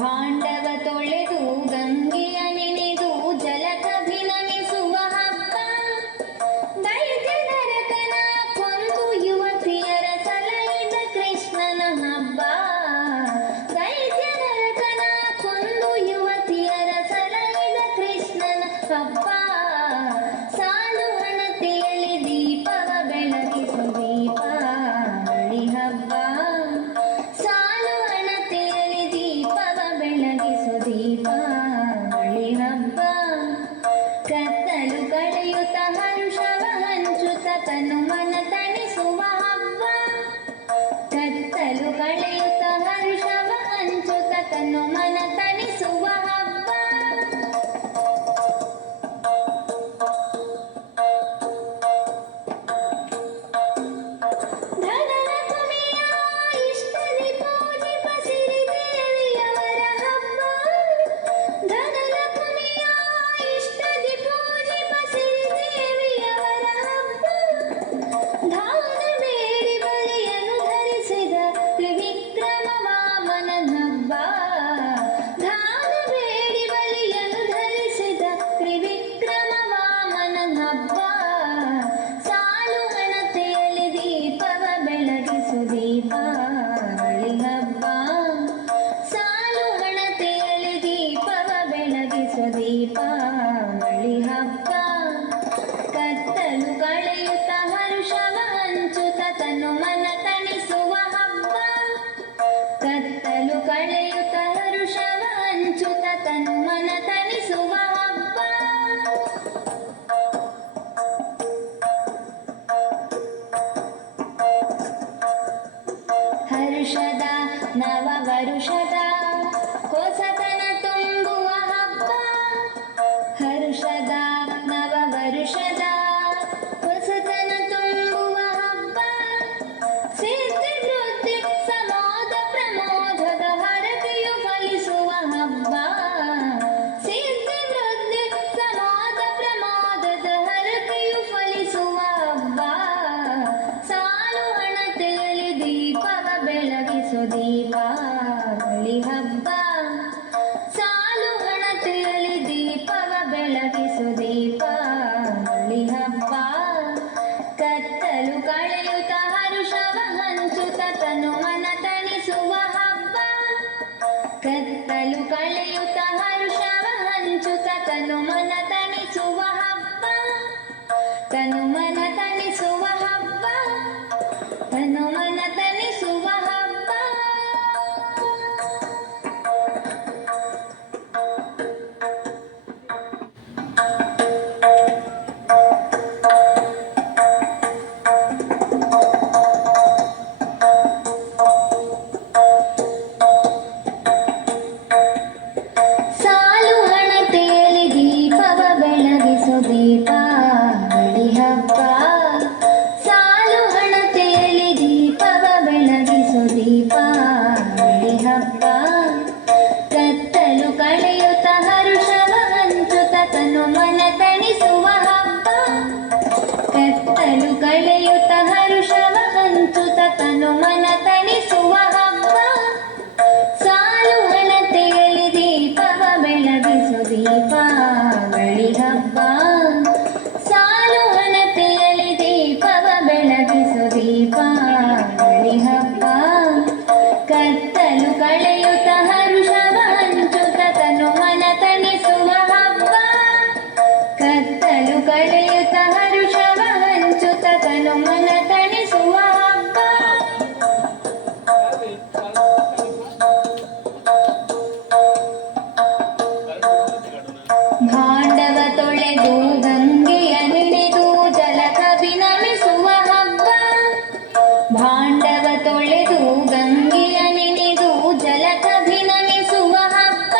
ಭಾಂಡವ ತೊಳೆದು ಗಂಗೆಯ ನೆನೆದು ಜಲಕಭಿನಮಿಸುವ ಹಬ್ಬ. ದೈತ್ಯ ನರಕನ ಕೊಂದು ಯುವತಿಯರ ಸಲಹಿದ ಕೃಷ್ಣನ ಹಬ್ಬ. ದೈತ್ಯ ನರಕನ ಕೊಂದು ಯುವತಿಯರ ಸಲಹಿದ ಕೃಷ್ಣನ ಹಬ್ಬ. ಸಾಲು ಹಣತೆಯಲ್ಲಿ ದೀಪವ ಬೆಳಗಿಸು ದೀಪಾವಳಿ ಹಬ್ಬ. ಸಾಲು ಹಣತೆಯಲ್ಲಿ ದೀಪವ ಬೆಳಗಿಸು ದೀಪಾವಳಿ ಹಬ್ಬ. ಕತ್ತಲು ಕಳೆಯುತ್ತ ಹರುಷವ ಹಂಚುತ್ತ ತನು ಮನ ತಣಿಸುವ ಹಬ್ಬ. ಕತ್ತಲು ಕಳೆಯುತ್ತ ಹರುಷವ ಹಂಚುತ್ತ ತನು ಮನ ತಣಿಸುವ ಹಬ್ಬ. ಧನಲಕ್ಷ್ಮಿಯ ಇಷ್ಟದಿ ಪೂಜಿಪ ಸಿರಿದೇವಿಯವರ ಹಬ್ಬ. ಧನಲಕ್ಷ್ಮಿಯ ಇಷ್ಟದಿ ಪೂಜಿಪ ಸಿರಿದೇವಿಯವರ ಹಬ್ಬ. ಧಾನ ಬೇಡಿ ಬಲಿಯನ್ನು ಧರಿಸಿದ ತ್ರಿವಿಕ್ರಮ ವಾಮನನ ಹಬ್ಬ. ಧಾನ ಬೇಡಿ ಬಲಿಯನ್ನು ಧರಿಸಿದ ತ್ರಿವಿಕ್ರಮ ವಾಮನನ ಹಬ್ಬ. ಸಾಲು ಹಣತೆಯಲ್ಲಿ ದೀಪವ ಬೆಳಗಿಸು ದೀಪಾವಳಿ ಹಬ್ಬ. ಸಾಲು ಹಣತೆಯಲ್ಲಿ ದೀಪವ ಬೆಳಗಿಸು ದೀಪಾವಳಿ ಹಬ್ಬ. ಕತ್ತಲು ಕಳೆಯುತ್ತ ಹರುಷವ ಹಂಚುತ್ತ ತನು ಮನ ತಣಿಸುವ ಹಬ್ಬ. ಕತ್ತಲು ಕಳೆಯುತ್ತ ಹರುಷವ ಹಂಚುತ್ತ ತನು ಮನ ತಣಿಸುವ ಹಬ್ಬ. ಹರುಷದ ನವ ವರುಷದ ಹೊಸತನ ತುಂಬುವ ಹಬ್ಬ. ಹರುಷದ ನವ ವರುಷದ ಹೊಸತನ ತುಂಬುವ ಹಬ್ಬ. ಸಿದ್ಧಿ ವೃದ್ಧಿ ಸಮೋದ ಪ್ರಮೋದದ ಹರಕೆಯು ಫಲಿಸುವ ಹಬ್ಬ. ಸಿದ್ಧಿ ವೃದ್ಧಿ ಸಮೋದ ಪ್ರಮೋದದ ಹರಕೆಯು ಫಲಿಸುವ ಹಬ್ಬ. ಸಾಲು ಹಣತೆಯಲ್ಲಿ ದೀಪವ ಬೆಳಗಿಸು ದೀಪಾವಳಿ ಹಬ್ಬ. ಸಾಲು ಹಣತೆಯಲ್ಲಿ ದೀಪವ ಬೆಳಗಿಸು ದೀಪಾವಳಿ ಹಬ್ಬ. ಕತ್ತಲು ಕಳೆಯುತ್ತ ಹರುಷವ ಹಂಚುತ್ತ ತನು ಮನ ತಣಿಸುವ ಹಬ್ಬ. ಕತ್ತಲು ಕಳೆಯುತ್ತ ಹರುಷವ ಹಂಚುತ್ತ ತನು ಮನ ತಣಿಸುವ ಹಬ್ಬ. ತನು ಮನ ತಣಿಸುವ ಹಬ್ಬ. ತನು ಮನ ತಣಿಸುವ ಹಬ್ಬ. ಸಾಲು ಹಣತೆಯಲ್ಲಿ ದೀಪವ ಬೆಳಗಿಸು ದೀಪಾವಳಿ ಹಬ್ಬ. ಸಾಲು ಹಣತೆಯಲ್ಲಿ ದೀಪವ ಬೆಳಗಿಸು ದೀಪಾವಳಿ ಹಬ್ಬ. ಕತ್ತಲು ಕಳೆಯುತ್ತ ಹರುಷವ ಹಂಚುತ್ತ ತನು ಮನ ತಣಿಸುವ ಹಬ್ಬ. ಕತ್ತಲು ಕಳೆಯುತ್ತ ಹರುಷವ ಹಂಚುತ್ತ ತನು ಮನ ತಣಿಸುವ ಹಬ್ಬ. ಸಾಲು ಹಣತೆಯಲ್ಲಿ ದೀಪವ ಬೆಳಗಿಸು ದೀಪಾವಳಿ ಹಬ್ಬ. ಸಾಲು ಹಣತೆಯಲ್ಲಿ ದೀಪವ ಬೆಳಗಿಸು ದೀಪಾವಳಿ ಹಬ್ಬ. ಕತ್ತಲು ಕಳೆಯುತ್ತ ಹರುಷವ ಹಂಚುತ್ತ ತನು ಮನ ತಣಿಸುವ ಹಬ್ಬ. ಕತ್ತಲು ಕಳೆಯುತ್ತ ಹರುಷವ ಹಂಚುತ್ತ ತನು ಮನ ತಣಿಸುವ ಹಬ್ಬ. ಭಾಂಡವ ತೊಳೆದು ಗಂಗೆಯ ನೆನೆದು ಜಲಕಭಿನಮಿಸುವ ಹಬ್ಬ. ಭಾಂಡವ ತೊಳೆದು ಗಂಗೆಯ ನೆನೆದು ಜಲಕಭಿನಮಿಸುವ ಹಬ್ಬ.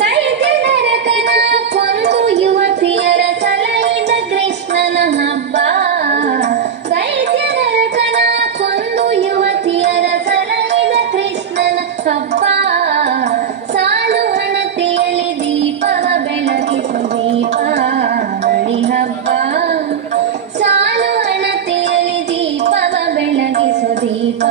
ದೈತ್ಯ ನರಕನ ಕೊಂದು ಯುವತಿಯರ ಸಲಹಿದ ಕೃಷ್ಣನ ಹಬ್ಬ. ದೈತ್ಯ ನರಕನ ಕೊಂದು ಯುವತಿಯರ ಸಲಹಿದ ಕೃಷ್ಣನ ಹಬ್ಬ. ಸಾಲು ಹಣತೆಯಲ್ಲಿ ದೀಪವ ಬೆಳಗಿಸು ದೀಪಾವಳಿ ಹಬ್ಬ. ಸಾಲು ಹಣತೆಯಲ್ಲಿ ದೀಪವ ಬೆಳಗಿಸು ದೀಪ